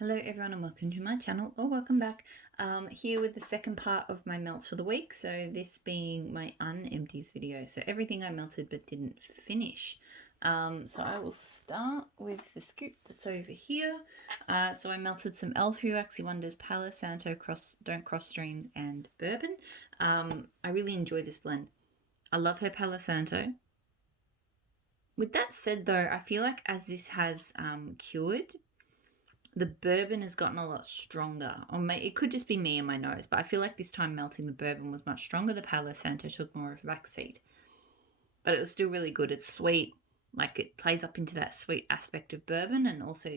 Hello everyone and welcome to my channel, or welcome back. Here with the second part of my melts for the week, so this being my unempties video, so everything I melted but didn't finish. So I will start with the scoop that's over here. So I melted some L3 Waxy Wonders, Palo Santo, Don't Cross Streams and Bourbon. I really enjoy this blend. I love her Palo Santo. With that said though, I feel like as this has cured, the bourbon has gotten a lot stronger. Or it could just be me and my nose, but I feel like this time melting the bourbon was much stronger. The Palo Santo took more of a backseat. But it was still really good. It's sweet. Like, it plays up into that sweet aspect of bourbon, and also,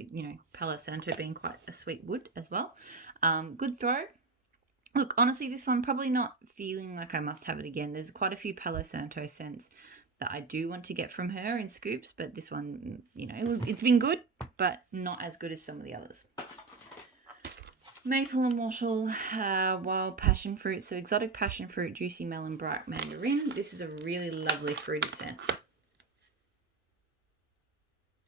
Palo Santo being quite a sweet wood as well. Good throw. Look, honestly, this one probably not feeling like I must have it again. There's quite a few Palo Santo scents that I do want to get from her in scoops, but this one, it's been good, but not as good as some of the others. Maple and wattle, wild passion fruit. So exotic passion fruit, juicy melon, bright mandarin. This is a really lovely fruity scent.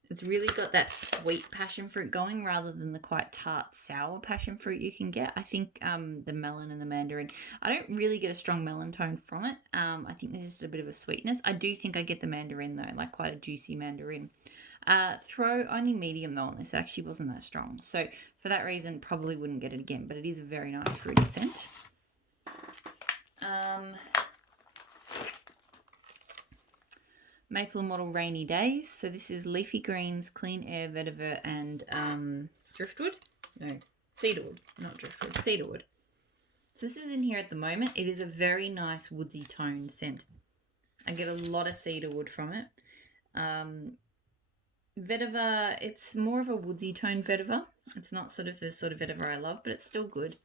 It's really got that sweet passion fruit going rather than the quite tart, sour passion fruit you can get. I think the melon and the mandarin, I don't really get a strong melon tone from it. I think there's just a bit of a sweetness. I do think I get the mandarin though, like quite a juicy mandarin. Throw only medium though on this. It actually wasn't that strong. So for that reason, probably wouldn't get it again, but it is a very nice fruity scent. Maple and Wattle Rainy Days. So this is Leafy Greens, Clean Air, Vetiver, and Driftwood. No, Cedarwood, not Driftwood, Cedarwood. So this is in here at the moment. It is a very nice woodsy toned scent. I get a lot of cedarwood from it. Vetiver, it's more of a woodsy toned vetiver. It's not sort of the sort of vetiver I love, but it's still good.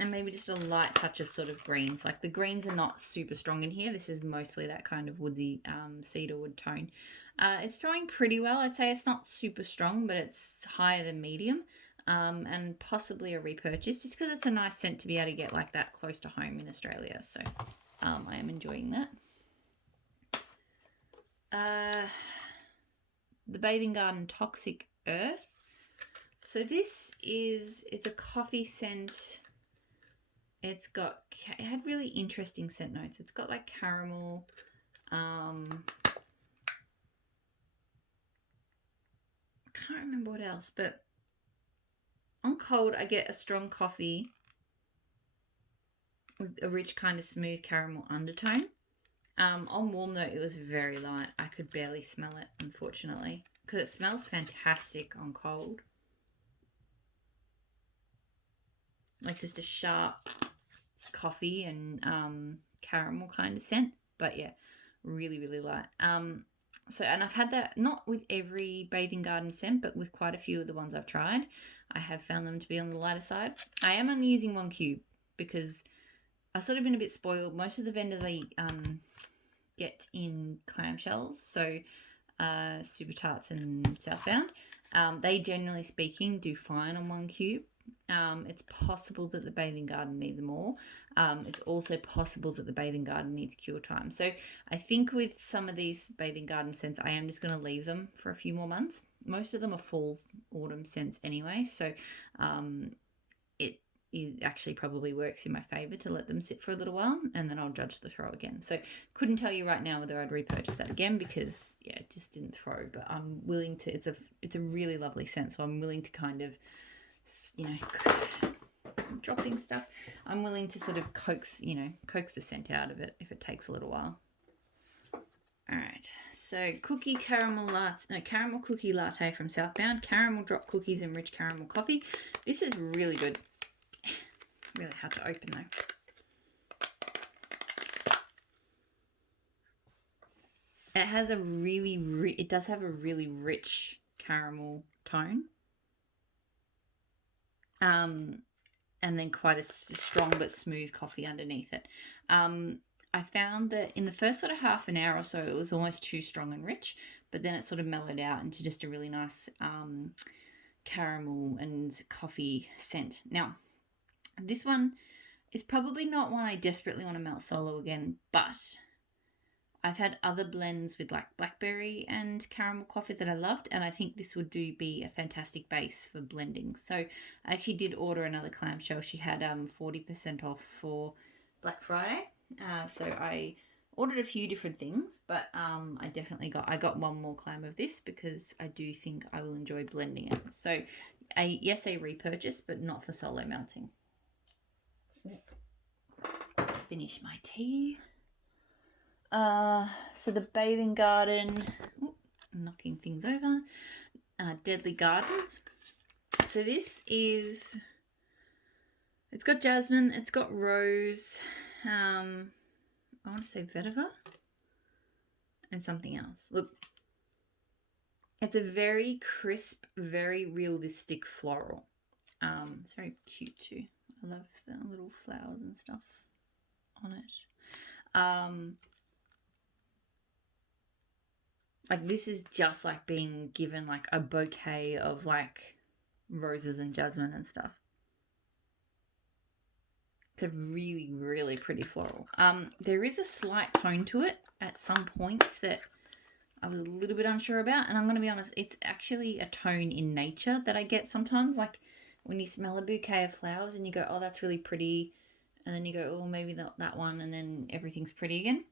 And maybe just a light touch of sort of greens. Like, the greens are not super strong in here. This is mostly that kind of woodsy cedarwood tone. It's throwing pretty well. I'd say it's not super strong, but it's higher than medium. And possibly a repurchase, just because it's a nice scent to be able to get like that close to home in Australia. So I am enjoying that. The Bathing Garden Toxic Earth. So this it's a coffee scent. It had really interesting scent notes. It's got like caramel, I can't remember what else, but on cold I get a strong coffee with a rich kind of smooth caramel undertone. On warm though, it was very light. I could barely smell it, unfortunately, because it smells fantastic on cold. Like just a sharp coffee and caramel kind of scent, but yeah, really, really light. So, and I've had that not with every Bathing Garden scent, but with quite a few of the ones I've tried, I have found them to be on the lighter side. I am only using 1 cube because I've sort of been a bit spoiled. Most of the vendors I get in clamshells, so Super Tarts and Southbound, they generally speaking do fine on 1 cube. It's possible that the Bathing Garden needs more. It's also possible that the Bathing Garden needs cure time. So I think with some of these Bathing Garden scents, I am just going to leave them for a few more months. Most of them are fall, autumn scents anyway, so it actually probably works in my favour to let them sit for a little while, and then I'll judge the throw again. So couldn't tell you right now whether I'd repurchase that again because it just didn't throw. But I'm willing to. It's a really lovely scent, so I'm willing to kind of, dropping stuff. I'm willing to sort of coax the scent out of it if it takes a little while. All right, so caramel cookie latte from Southbound. Caramel drop cookies and rich caramel coffee. This is really good. Really hard to open though. It has it does have a really rich caramel tone. And then quite a strong but smooth coffee underneath it. I found that in the first sort of half an hour or so, it was almost too strong and rich, but then it sort of mellowed out into just a really nice caramel and coffee scent. Now, this one is probably not one I desperately want to melt solo again, but I've had other blends with like blackberry and caramel coffee that I loved, and I think this would be a fantastic base for blending. So I actually did order another clamshell. She had 40% off for Black Friday, so I ordered a few different things, but I got one more clam of this because I do think I will enjoy blending it. So a repurchase, but not for solo melting. Finish my tea. So the Bathing Garden, I'm knocking things over, Deadly Gardens. So this is, it's got jasmine, it's got rose, I want to say vetiver, and something else. Look, it's a very crisp, very realistic floral. It's very cute too. I love the little flowers and stuff on it. Like this is just like being given like a bouquet of like roses and jasmine and stuff. It's a really, really pretty floral. There is a slight tone to it at some points that I was a little bit unsure about, and I'm going to be honest, it's actually a tone in nature that I get sometimes, like when you smell a bouquet of flowers and you go, oh, that's really pretty, and then you go, oh, maybe not that one, and then everything's pretty again.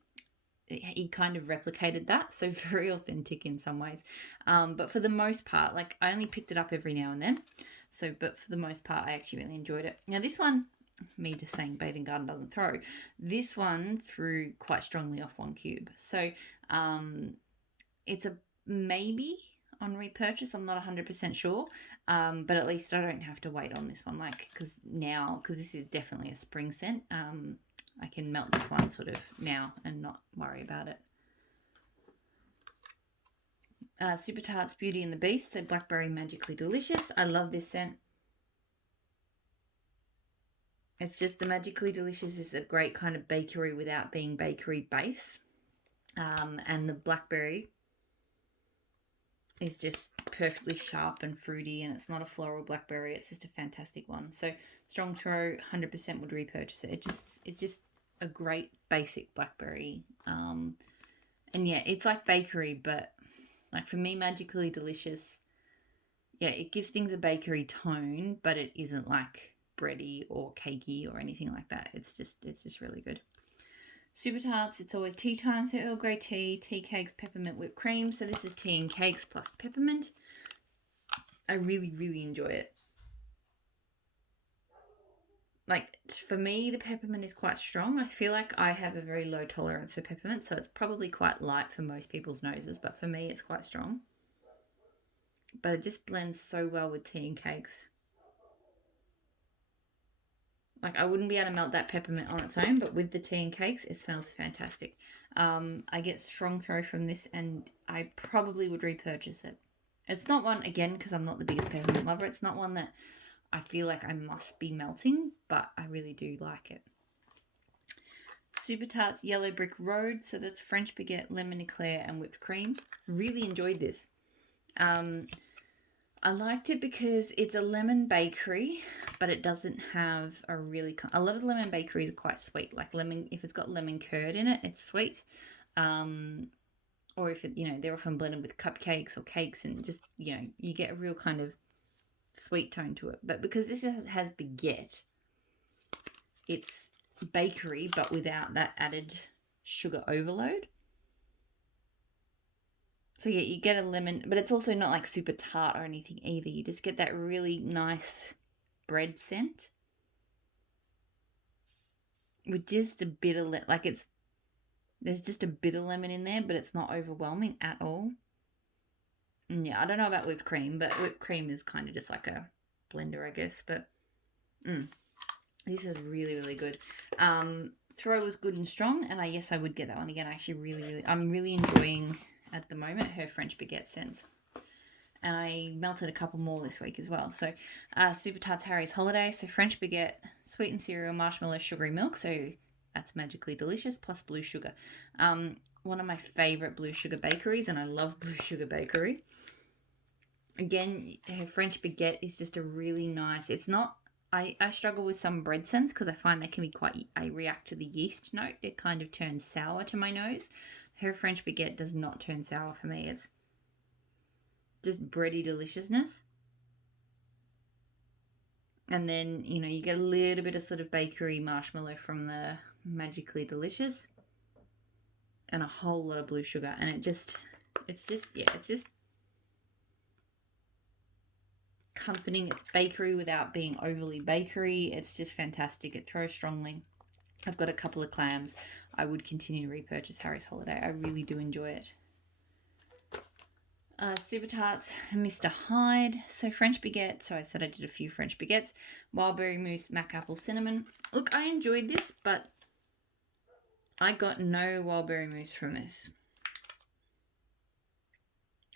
He kind of replicated that, so very authentic in some ways. But for the most part, like I only picked it up every now and then. But for the most part, I actually really enjoyed it. Now this one, me just saying Bathing Garden doesn't throw. This one threw quite strongly off one cube. So it's a maybe on repurchase. I'm not 100% sure. But at least I don't have to wait on this one. Like, because this is definitely a spring scent. I can melt this one sort of now and not worry about it. Super Tarts Beauty and the Beast, so Blackberry Magically Delicious. I love this scent. It's just the Magically Delicious is a great kind of bakery without being bakery base. And the blackberry is just perfectly sharp and fruity, and it's not a floral blackberry. It's just a fantastic one. So strong throw, 100% would repurchase it. It's just a great basic blackberry. And yeah, it's like bakery, but like for me, Magically Delicious, yeah, it gives things a bakery tone, but it isn't like bready or cakey or anything like that. It's just really good. Super Tarts, it's always tea time, so Earl Grey tea, tea cakes, peppermint whipped cream. So this is tea and cakes plus peppermint. I really, really enjoy it. Like, for me, the peppermint is quite strong. I feel like I have a very low tolerance for peppermint, so it's probably quite light for most people's noses, but for me, it's quite strong. But it just blends so well with tea and cakes. Like, I wouldn't be able to melt that peppermint on its own, but with the tea and cakes, it smells fantastic. I get strong throw from this, and I probably would repurchase it. It's not one, again, because I'm not the biggest peppermint lover, it's not one that I feel like I must be melting, but I really do like it. Super Tarts Yellow Brick Road, so that's French baguette, lemon eclair, and whipped cream. Really enjoyed this. I liked it because it's a lemon bakery, but it doesn't have a lot of lemon bakeries are quite sweet. Like lemon, if it's got lemon curd in it, it's sweet. Or if it, they're often blended with cupcakes or cakes, and just, you get a real kind of sweet tone to it. But because this has baguette, it's bakery, but without that added sugar overload. So yeah, you get a lemon, but it's also not like super tart or anything either. You just get that really nice bread scent with just a bit of there's just a bit of lemon in there, but it's not overwhelming at all. And yeah, I don't know about whipped cream, but whipped cream is kind of just like a blender, I guess. But this is really, really good. Throw was good and strong, and I would get that one again. I'm really enjoying at the moment her French baguette scents, and I melted a couple more this week as well. So Super Tarts Harry's Holiday, so French baguette, sweetened cereal, marshmallow, sugary milk, so that's Magically Delicious, plus blue sugar. One of my favorite blue sugar bakeries, and I love Blue Sugar Bakery. Again, her French baguette is just a really nice, it's not, I struggle with some bread scents because I find they can be I react to the yeast note. It kind of turns sour to my nose. Her French baguette does not turn sour for me. It's just bready deliciousness. And then, you know, you get a little bit of sort of bakery marshmallow from the Magically Delicious. And a whole lot of blue sugar. And it's just comforting. It's bakery without being overly bakery. It's just fantastic. It throws strongly. I've got a couple of clams. I would continue to repurchase Harry's Holiday. I really do enjoy it. Super Tarts, Mr. Hyde. So French baguette. So I said I did a few French baguettes. Wild berry mousse, mac apple, cinnamon. Look, I enjoyed this, but I got no wild berry mousse from this.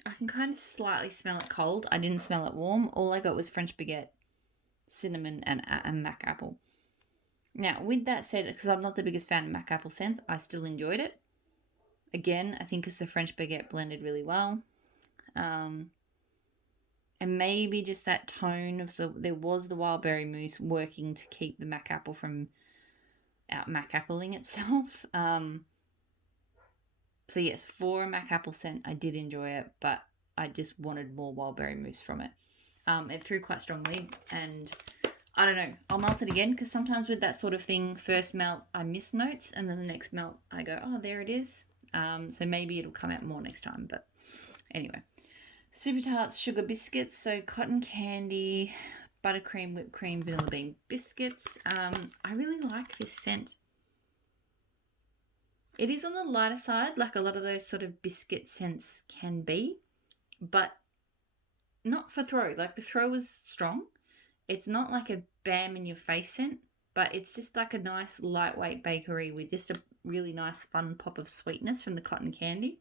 I can kind of slightly smell it cold. I didn't smell it warm. All I got was French baguette, cinnamon, and mac apple. Now, with that said, because I'm not the biggest fan of mac apple scents, I still enjoyed it. Again, I think because the French baguette blended really well. And maybe just that tone of there was the wild berry mousse working to keep the mac apple from out mac appling itself. So yes, for a mac apple scent, I did enjoy it, but I just wanted more wild berry mousse from it. It threw quite strongly, and I don't know, I'll melt it again, because sometimes with that sort of thing, first melt I miss notes, and then the next melt I go, oh, there it is. So maybe it'll come out more next time, but anyway. Super Tarts sugar biscuits, so cotton candy, buttercream, whipped cream, vanilla bean biscuits. I really like this scent. It is on the lighter side, like a lot of those sort of biscuit scents can be, but not for throw. Like the throw was strong. It's not like a bam in your face scent, but it's just like a nice lightweight bakery with just a really nice fun pop of sweetness from the cotton candy.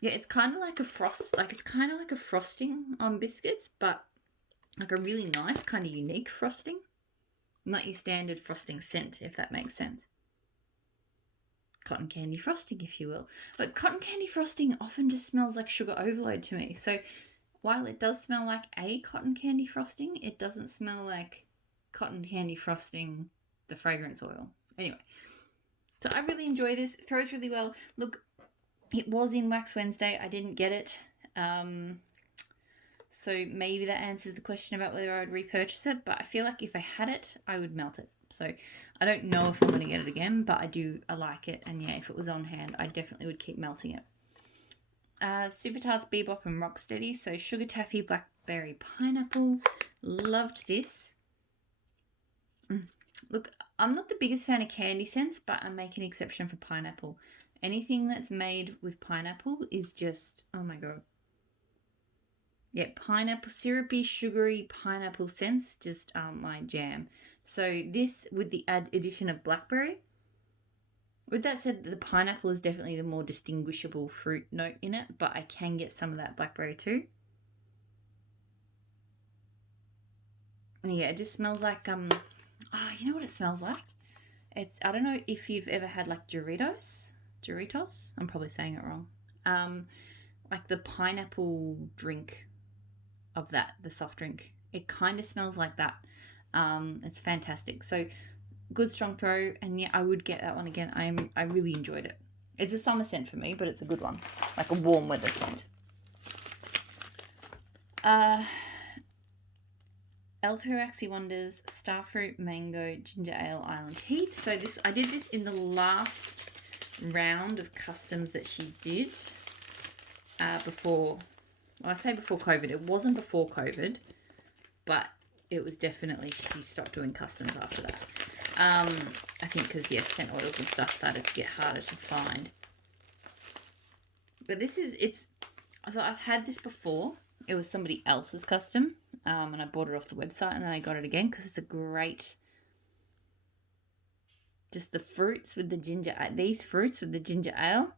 Yeah, it's kind of like a frosting on biscuits, but like a really nice kind of unique frosting. Not your standard frosting scent, if that makes sense. Cotton candy frosting, if you will. But cotton candy frosting often just smells like sugar overload to me. So while it does smell like a cotton candy frosting, it doesn't smell like cotton candy frosting, the fragrance oil. Anyway, so I really enjoy this. It throws really well. Look, it was in Wax Wednesday. I didn't get it. So maybe that answers the question about whether I would repurchase it. But I feel like if I had it, I would melt it. So I don't know if I'm going to get it again, but I like it. And yeah, if it was on hand, I definitely would keep melting it. Super Tarts, Bebop and Rocksteady. So sugar taffy, blackberry, pineapple. Loved this. Look, I'm not the biggest fan of candy scents, but I make an exception for pineapple. Anything that's made with pineapple is just, oh my god. Yeah, pineapple, syrupy, sugary pineapple scents just aren't my jam. So this, with the addition of blackberry. With that said, the pineapple is definitely the more distinguishable fruit note in it, but I can get some of that blackberry too. And yeah, it just smells like, you know what it smells like? I don't know if you've ever had like Doritos. I'm probably saying it wrong. Like the pineapple drink of that, the soft drink. It kind of smells like that. It's fantastic. So good strong throw, and yeah, I would get that one again. I really enjoyed it. It's a summer scent for me, but it's a good one, like a warm weather scent. Elfo Waxy Wonders Starfruit Mango Ginger Ale Island Heat. So I did this in the last round of customs that she did before. Well, I say before COVID. It wasn't before COVID, but it was definitely, she stopped doing customs after that. I think because, yes, scent oils and stuff started to get harder to find. But so I've had this before. It was somebody else's custom, and I bought it off the website, and then I got it again because it's a great, just the fruits with the ginger, these fruits with the ginger ale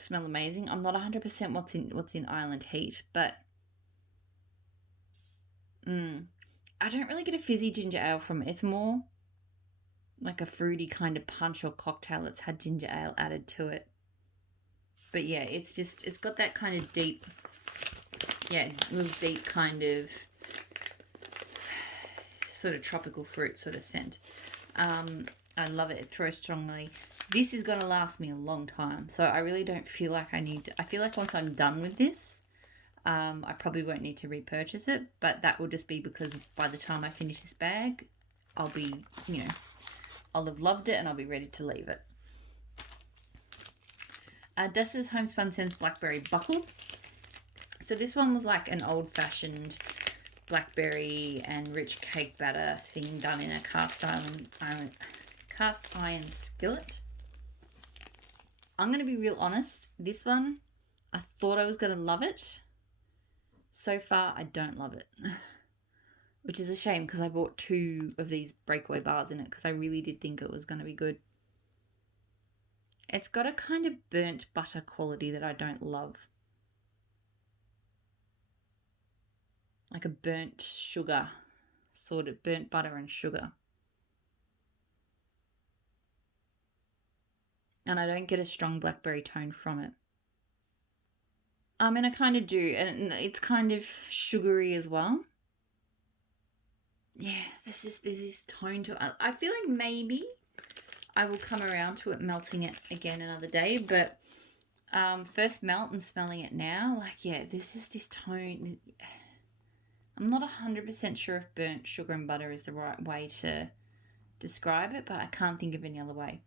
smell amazing. I'm not 100% what's in Island Heat, but I don't really get a fizzy ginger ale from it. It's more like a fruity kind of punch or cocktail that's had ginger ale added to it. But yeah, it's got that kind of deep, little deep kind of sort of tropical fruit sort of scent. I love it. It throws strongly. This is going to last me a long time. So I really don't feel like I need to. I feel like once I'm done with this, I probably won't need to repurchase it. But that will just be because by the time I finish this bag, I'll be, I'll have loved it and I'll be ready to leave it. Dessa's Homespun Scents Blackberry Buckle. So this one was like an old-fashioned blackberry and rich cake batter thing done in a cast iron skillet. I'm going to be real honest. This one, I thought I was going to love it. So far, I don't love it. Which is a shame because I bought 2 of these breakaway bars in it because I really did think it was going to be good. It's got a kind of burnt butter quality that I don't love. Like a burnt sugar, sort of burnt butter and sugar. And I don't get a strong blackberry tone from it. I mean, I kind of do, and it's kind of sugary as well. Yeah, there's this tone to it. I feel like maybe I will come around to it melting it again another day, but first melt and smelling it now, like, yeah, this is this tone. I'm not 100% sure if burnt sugar and butter is the right way to describe it, but I can't think of any other way.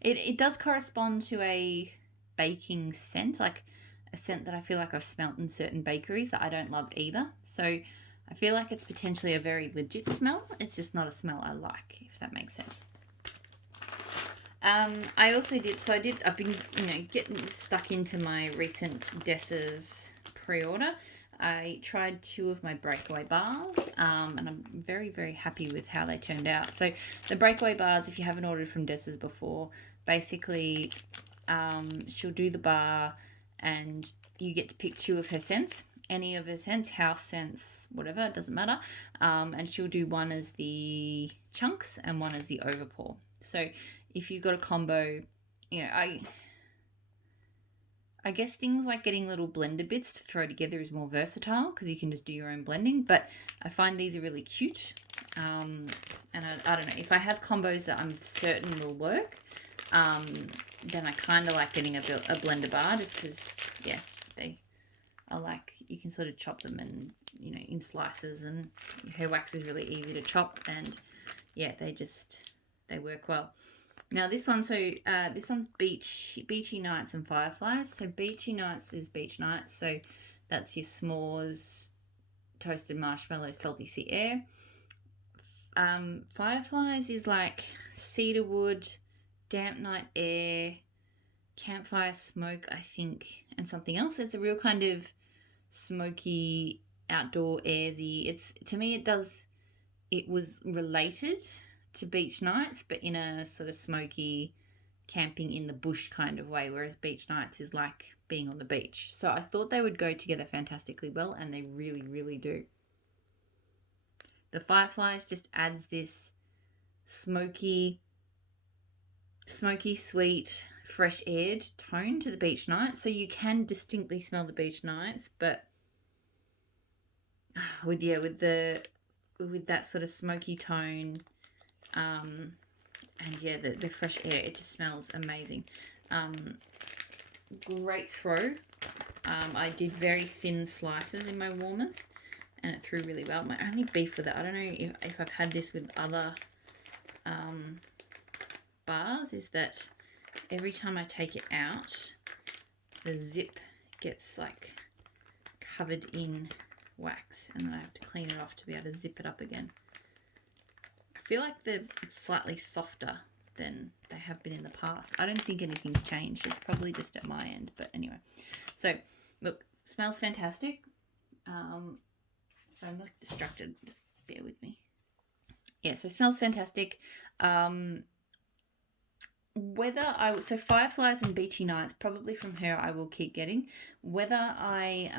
It does correspond to a baking scent, like a scent that I feel like I've smelt in certain bakeries that I don't love either. So I feel like it's potentially a very legit smell. It's just not a smell I like, if that makes sense. I also did, I've been, getting stuck into my recent Dessa's pre-order. I tried 2 of my breakaway bars, and I'm very, very happy with how they turned out. So the breakaway bars, if you haven't ordered from Dessa's before, basically she'll do the bar and you get to pick 2 of her scents, any of her scents, house scents, whatever, it doesn't matter. And she'll do one as the chunks and one as the overpour. So if you've got a combo, I guess things like getting little blender bits to throw together is more versatile because you can just do your own blending. But I find these are really cute. And I don't know, if I have combos that I'm certain will work, then I kind of like getting a blender bar just because, yeah, they are like, you can sort of chop them and, in slices, and her wax is really easy to chop, and yeah, they work well. Now this one, this one's Beachy Nights and Fireflies. So Beachy Nights is beach nights. So that's your s'mores, toasted marshmallow, salty sea air. Fireflies is like cedarwood, damp night air, campfire smoke, I think, and something else. It's a real kind of smoky, outdoor, airsy. To me, it was related to beach nights, but in a sort of smoky, camping in the bush kind of way, whereas beach nights is like being on the beach. So I thought they would go together fantastically well, and they really, really do. The Fireflies just adds this smoky, sweet, fresh aired tone to the beach nights. So you can distinctly smell the beach nights, but with that sort of smoky tone, and yeah, the fresh air, it just smells amazing. Great throw. I did very thin slices in my warmers, and it threw really well. My only beef with it, I don't know if I've had this with other bars, is that every time I take it out, the zip gets like covered in wax, and then I have to clean it off to be able to zip it up again. I feel like it's slightly softer than they have been in the past. I don't think anything's changed. It's probably just at my end, but anyway. So look, smells fantastic. So I'm not distracted, just bear with me. Yeah, so smells fantastic. So Fireflies and Beachy Nights, probably from her, I will keep getting. Whether I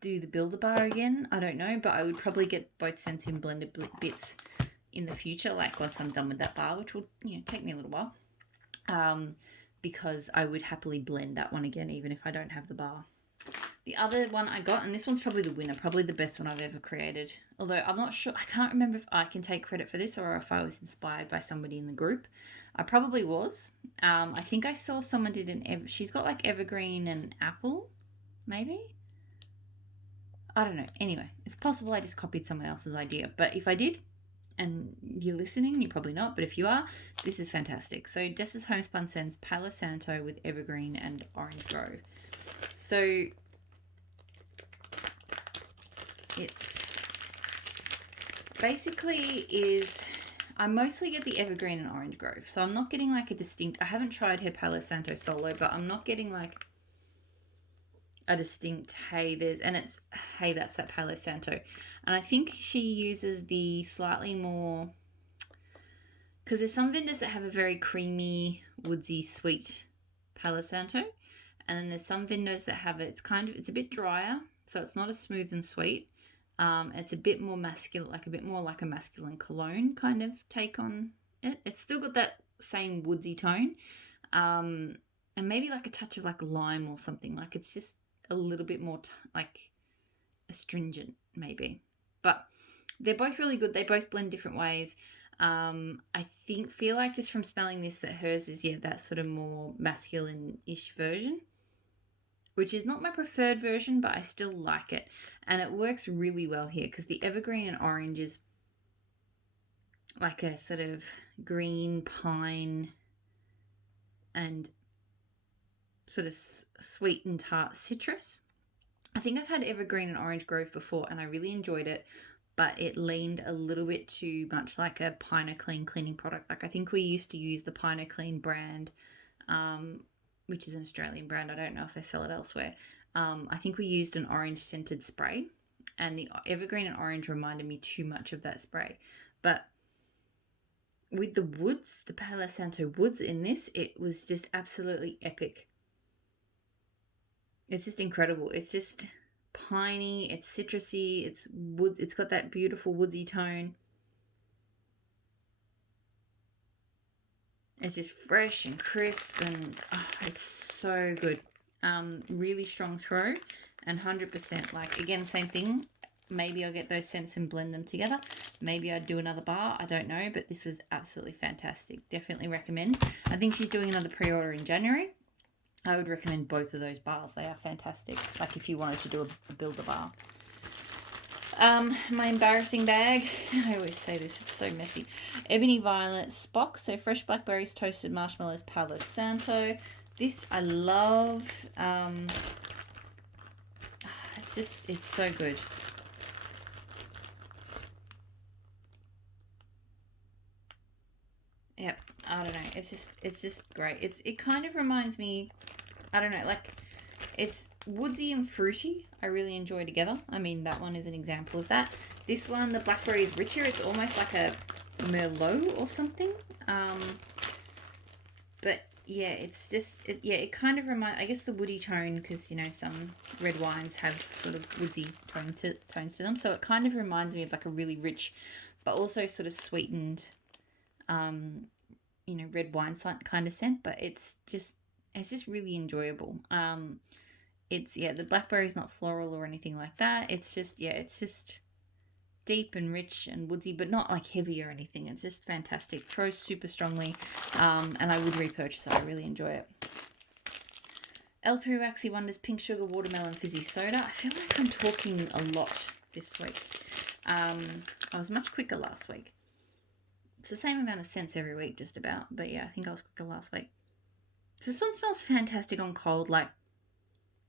do the Builder Bar again, I don't know, but I would probably get both scents in blended bits in the future, like once I'm done with that bar, which will take me a little while, because I would happily blend that one again even if I don't have the bar. The other one I got, and this one's probably the winner, probably the best one I've ever created. Although I'm not sure, I can't remember if I can take credit for this or if I was inspired by somebody in the group. I probably was. I think I saw someone did she's got like evergreen and apple, maybe? I don't know. Anyway, it's possible I just copied someone else's idea. But if I did, and you're listening, you're probably not, but if you are, this is fantastic. So Jess's Homespun sends Palo Santo with evergreen and orange grove. So it basically is, I mostly get the evergreen and orange grove. So I'm not getting like a distinct, I haven't tried her Palo Santo solo, but I'm not getting like a distinct, hey, that's that Palo Santo. And I think she uses the slightly more, because there's some vendors that have a very creamy, woodsy, sweet Palo Santo. And then there's some vendors that have it's a bit drier. So it's not as smooth and sweet. It's a bit more masculine, like a bit more like a masculine cologne kind of take on it. It's still got that same woodsy tone. And maybe like a touch of like lime or something. Like it's just a little bit more like astringent maybe. But they're both really good. They both blend different ways. I feel like just from smelling this that hers is, that sort of more masculine-ish version, which is not my preferred version, but I still like it. And it works really well here because the evergreen and orange is like a sort of green pine and sort of sweet and tart citrus. I think I've had evergreen and orange grove before and I really enjoyed it, but it leaned a little bit too much like a Pino Clean cleaning product. Like I think we used to use the Pino Clean brand, which is an Australian brand. I don't know if they sell it elsewhere. I think we used an orange scented spray, and the evergreen and orange reminded me too much of that spray. But with the woods, the Palo Santo woods in this, it was just absolutely epic. It's just incredible. It's just piney, it's citrusy, it's wood, it's got that beautiful woodsy tone. It's just fresh and crisp and it's so good. Really strong throw and 100% like, again, same thing. Maybe I'll get those scents and blend them together. Maybe I'd do another bar. I don't know, but this was absolutely fantastic. Definitely recommend. I think she's doing another pre-order in January. I would recommend both of those bars. They are fantastic. Like if you wanted to do a builder bar. My embarrassing bag. I always say this. It's so messy. Ebony Violet Spock. So fresh blackberries, toasted marshmallows, Palo Santo. This I love. It's so good. Yep. I don't know. It's just great. It kind of reminds me, I don't know, like it's woodsy and fruity. I really enjoy together. I mean, that one is an example of that. This one, the blackberry is richer. It's almost like a Merlot or something. But yeah, it's just, it kind of reminds, I guess the woody tone, because, some red wines have sort of woodsy tones to them. So it kind of reminds me of like a really rich, but also sort of sweetened, red wine kind of scent. But it's just really enjoyable. The blackberry's not floral or anything like that. It's just deep and rich and woodsy, but not like heavy or anything. It's just fantastic. Throws super strongly, and I would repurchase it. I really enjoy it. L3 Waxy Wonders Pink Sugar Watermelon Fizzy Soda. I feel like I'm talking a lot this week. I was much quicker last week. It's the same amount of scents every week, just about. But yeah, I think I was quicker last week. So this one smells fantastic on cold. Like,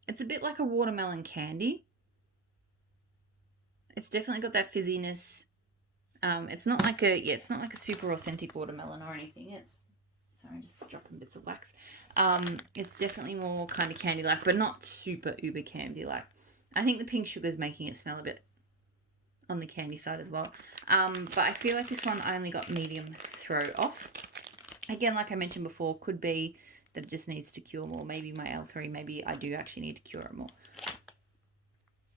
it's a bit like a watermelon candy. It's definitely got that fizziness. It's not like a super authentic watermelon or anything. Sorry, just dropping bits of wax. It's definitely more kind of candy-like, but not super uber candy-like. I think the pink sugar is making it smell a bit on the candy side as well. But I feel like this one I only got medium throw off. Again, like I mentioned before, could be that it just needs to cure more. Maybe my L3, maybe I do actually need to cure it more.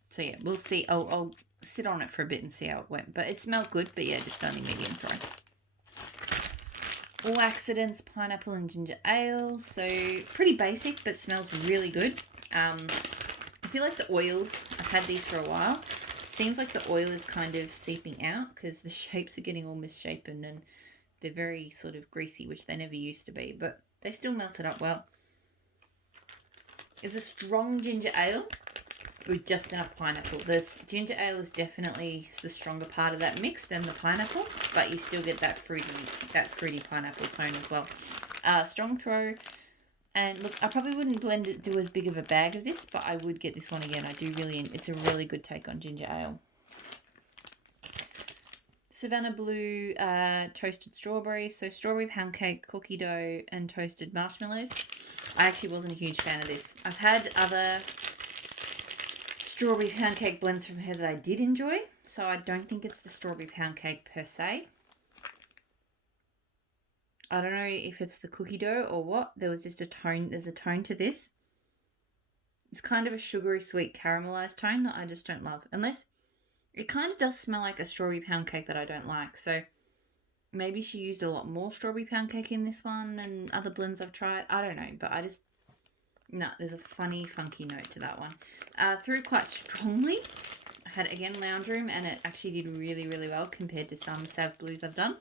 So yeah, we'll see. I'll sit on it for a bit and see how it went. But it smelled good, but yeah, just only medium throw. All Accidents Pineapple and Ginger Ale. So pretty basic, but smells really good. I feel like the oil, I've had these for a while. Seems like the oil is kind of seeping out because the shapes are getting all misshapen and they're very sort of greasy, which they never used to be, but they still melted up well. It's a strong ginger ale with just enough pineapple. This ginger ale is definitely the stronger part of that mix than the pineapple, but you still get that fruity pineapple tone as well. Strong throw. And look, I probably wouldn't do as big of a bag of this, but I would get this one again. I do it's a really good take on ginger ale. Savannah Blue toasted strawberries. So strawberry pound cake, cookie dough, and toasted marshmallows. I actually wasn't a huge fan of this. I've had other strawberry pound cake blends from her that I did enjoy, so I don't think it's the strawberry pound cake per se. I don't know if it's the cookie dough or what. There was just a tone. There's a tone to this. It's kind of a sugary sweet caramelized tone that I just don't love. Unless it kind of does smell like a strawberry pound cake that I don't like. So maybe she used a lot more strawberry pound cake in this one than other blends I've tried. I don't know. But no, there's a funny, funky note to that one. Threw quite strongly. I had, again, Lounge Room, and it actually did really, really well compared to some Sav Blues I've done.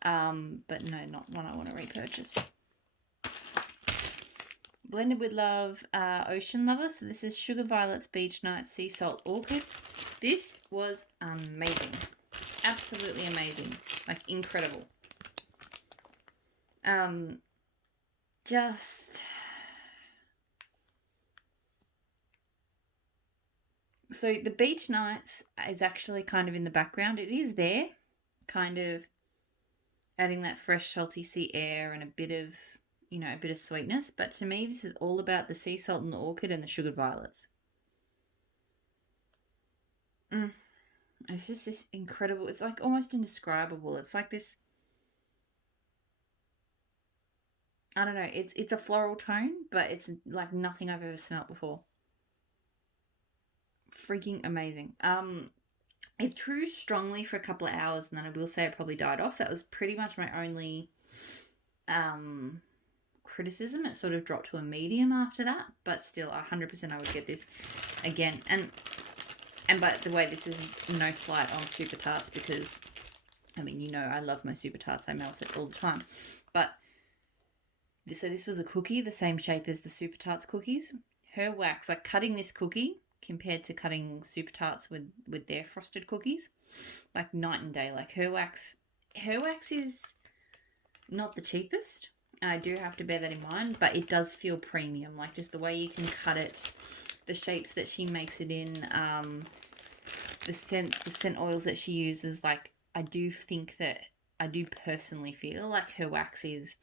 But no, not one I want to repurchase. Blended with Love, Ocean Lover. So this is Sugar Violets, Beach Night, Sea Salt, Orchid. This was amazing. Absolutely amazing. Like, incredible. So the Beach Nights is actually kind of in the background. It is there, kind of adding that fresh salty sea air and a bit of sweetness. But to me, this is all about the sea salt and the orchid and the sugared violets. It's just this incredible, it's like almost indescribable. It's like this, I don't know, it's a floral tone, but it's like nothing I've ever smelt before. Freaking amazing. It threw strongly for a couple of hours, and then I will say it probably died off. That was pretty much my only criticism. It sort of dropped to a medium after that, but still 100% I would get this again. And by the way, this is no slight on Super Tarts, because I mean, I love my Super Tarts. I melt it all the time. But this was a cookie the same shape as the Super Tarts cookies. Her wax, like cutting this cookie compared to cutting Super Tarts with their frosted cookies, like night and day. Like her wax is not the cheapest. I do have to bear that in mind, but it does feel premium. Like just the way you can cut it, the shapes that she makes it in, the scent oils that she uses. Like I do personally feel like her wax is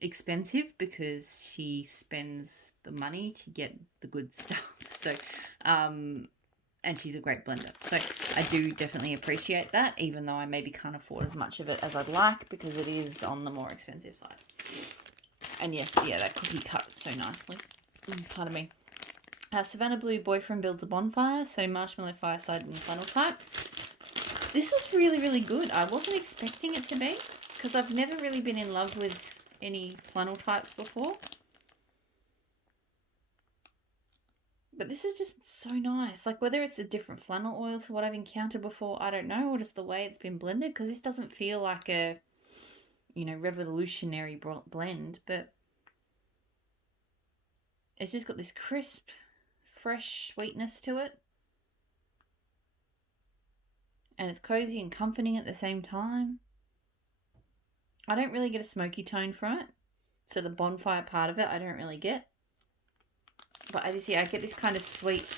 expensive because she spends the money to get the good stuff. So, and she's a great blender. So I do definitely appreciate that, even though I maybe can't afford as much of it as I'd like, because it is on the more expensive side. And yes, yeah, that cookie cut so nicely. Pardon me. Savannah Blue, Boyfriend Builds a Bonfire. So marshmallow, fireside, and funnel type. This was really, really good. I wasn't expecting it to be, because I've never really been in love with any flannel types before. But this is just so nice. Like, whether it's a different flannel oil to what I've encountered before, I don't know, or just the way it's been blended, because this doesn't feel like a, revolutionary blend, but it's just got this crisp, fresh sweetness to it. And it's cozy and comforting at the same time. I don't really get a smoky tone from it. So the bonfire part of it, I don't really get. But I get this kind of sweet,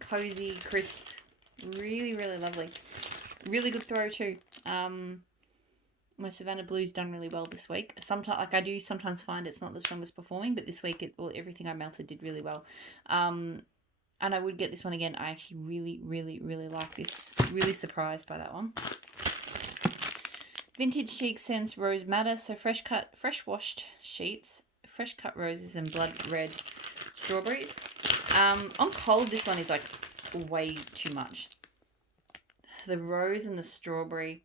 cozy, crisp, really, really lovely. Really good throw too. My Savannah Blue's done really well this week. Sometimes, I do sometimes find it's not the strongest performing, but this week, everything I melted did really well. And I would get this one again. I actually really, really, really like this. Really surprised by that one. Vintage Chic Scents Rose Madder. So fresh washed sheets, fresh cut roses, and blood red strawberries. On cold, this one is like way too much. The rose and the strawberry,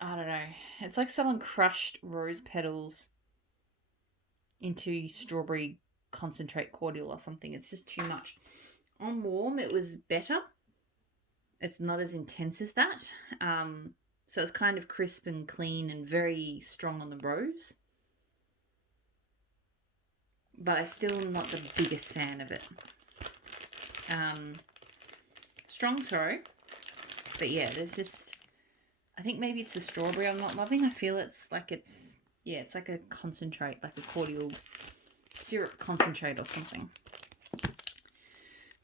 I don't know. It's like someone crushed rose petals into strawberry concentrate cordial or something. It's just too much. On warm, it was better. It's not as intense as that. So it's kind of crisp and clean and very strong on the rose. But I still am not the biggest fan of it. Strong throw. But yeah, there's just... I think maybe it's the strawberry I'm not loving. I feel it's like it's like a concentrate, like a cordial syrup concentrate or something.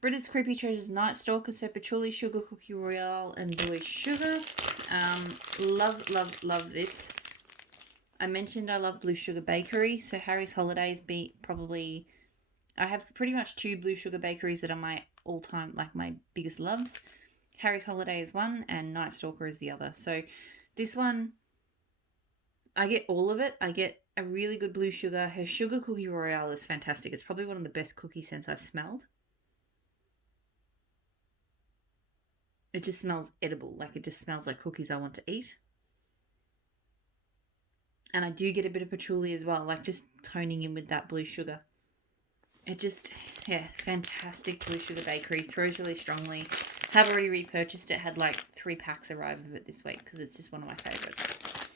Brita's Creepy Treasures Night Stalker, so patchouli, sugar, cookie royale, and blue sugar. Love, love, love this. I mentioned I love Blue Sugar Bakery, so Harry's Holidays probably... I have pretty much 2 Blue Sugar Bakeries that are my all-time, like my biggest loves. Harry's Holiday is one, and Night Stalker is the other. So this one, I get all of it. I get a really good blue sugar. Her sugar cookie royale is fantastic. It's probably one of the best cookie scents I've smelled. It just smells edible. Like, it just smells like cookies I want to eat. And I do get a bit of patchouli as well, like just toning in with that blue sugar. It just, yeah, fantastic Blue Sugar Bakery. Throws really strongly. Have already repurchased it. Had like 3 packs arrive of it this week because it's just one of my favourites.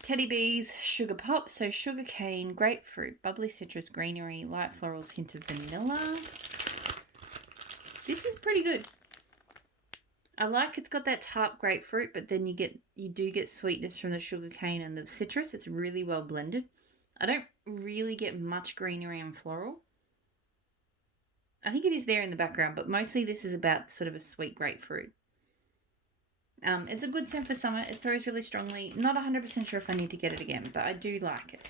Teddy Bees Sugar Pop. So sugar cane, grapefruit, bubbly citrus, greenery, light florals, hint of vanilla. This is pretty good. I like it's got that tart grapefruit, but then you do get sweetness from the sugar cane and the citrus. It's really well blended. I don't really get much greenery and floral. I think it is there in the background, but mostly this is about sort of a sweet grapefruit. It's a good scent for summer. It throws really strongly. Not 100% sure if I need to get it again, but I do like it.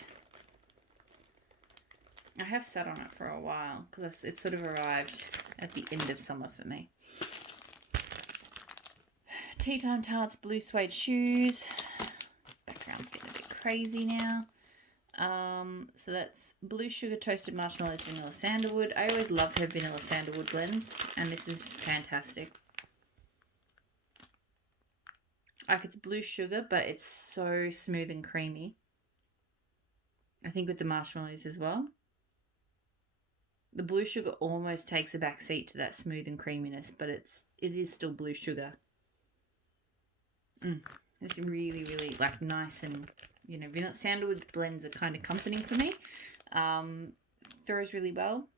I have sat on it for a while because it sort of arrived at the end of summer for me. Tea Time Tarts Blue Suede Shoes. Background's getting a bit crazy now. So that's Blue Sugar Toasted Marshmallows Vanilla Sandalwood. I always loved her Vanilla Sandalwood blends, and this is fantastic. Like, it's blue sugar, but it's so smooth and creamy. I think with the marshmallows as well. The blue sugar almost takes a back seat to that smooth and creaminess, but it is still blue sugar. It's really, really like nice and, you know, vanilla sandalwood blends are kind of comforting for me. Throws really well.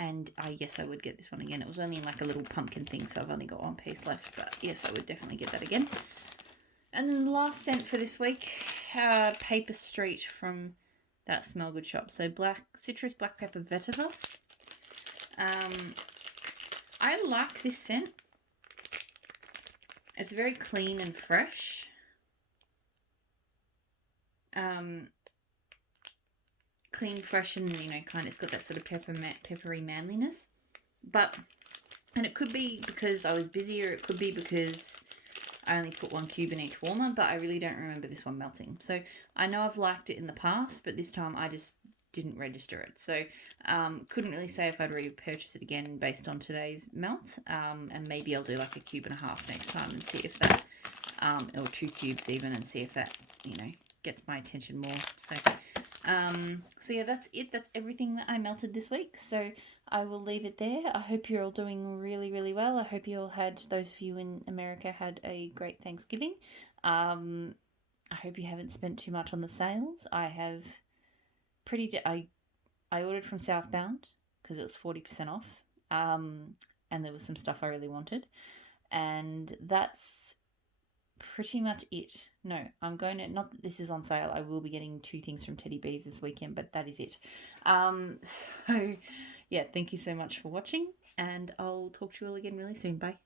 And yes, I would get this one again. It was only like a little pumpkin thing, so I've only got 1 piece left. But yes, I would definitely get that again. And then the last scent for this week, Paper Street from that Smell Good shop. So citrus, black pepper, vetiver. I like this scent. It's very clean and fresh. Clean, fresh, and, you know, kind of, it's got that sort of peppery manliness. And it could be because I was busy, or it could be because I only put 1 cube in each warmer, but I really don't remember this one melting. So I know I've liked it in the past, but this time I just didn't register it. So couldn't really say if I'd repurchase it again based on today's melt. And maybe I'll do like 1.5 cubes next time and see if that, or 2 cubes even, and see if that, you know, gets my attention more. So yeah, that's it. That's everything that I melted this week. So I will leave it there. I hope you're all doing really, really well. I hope you all those of you in America had a great Thanksgiving. I hope you haven't spent too much on the sales. I have I ordered from Southbound because it was 40% off. And there was some stuff I really wanted. And that's pretty much it. No, I'm going to, not that this is on sale, I will be getting 2 things from Teddy Bees this weekend, but that is it. So yeah, thank you so much for watching, and I'll talk to you all again really soon. Bye.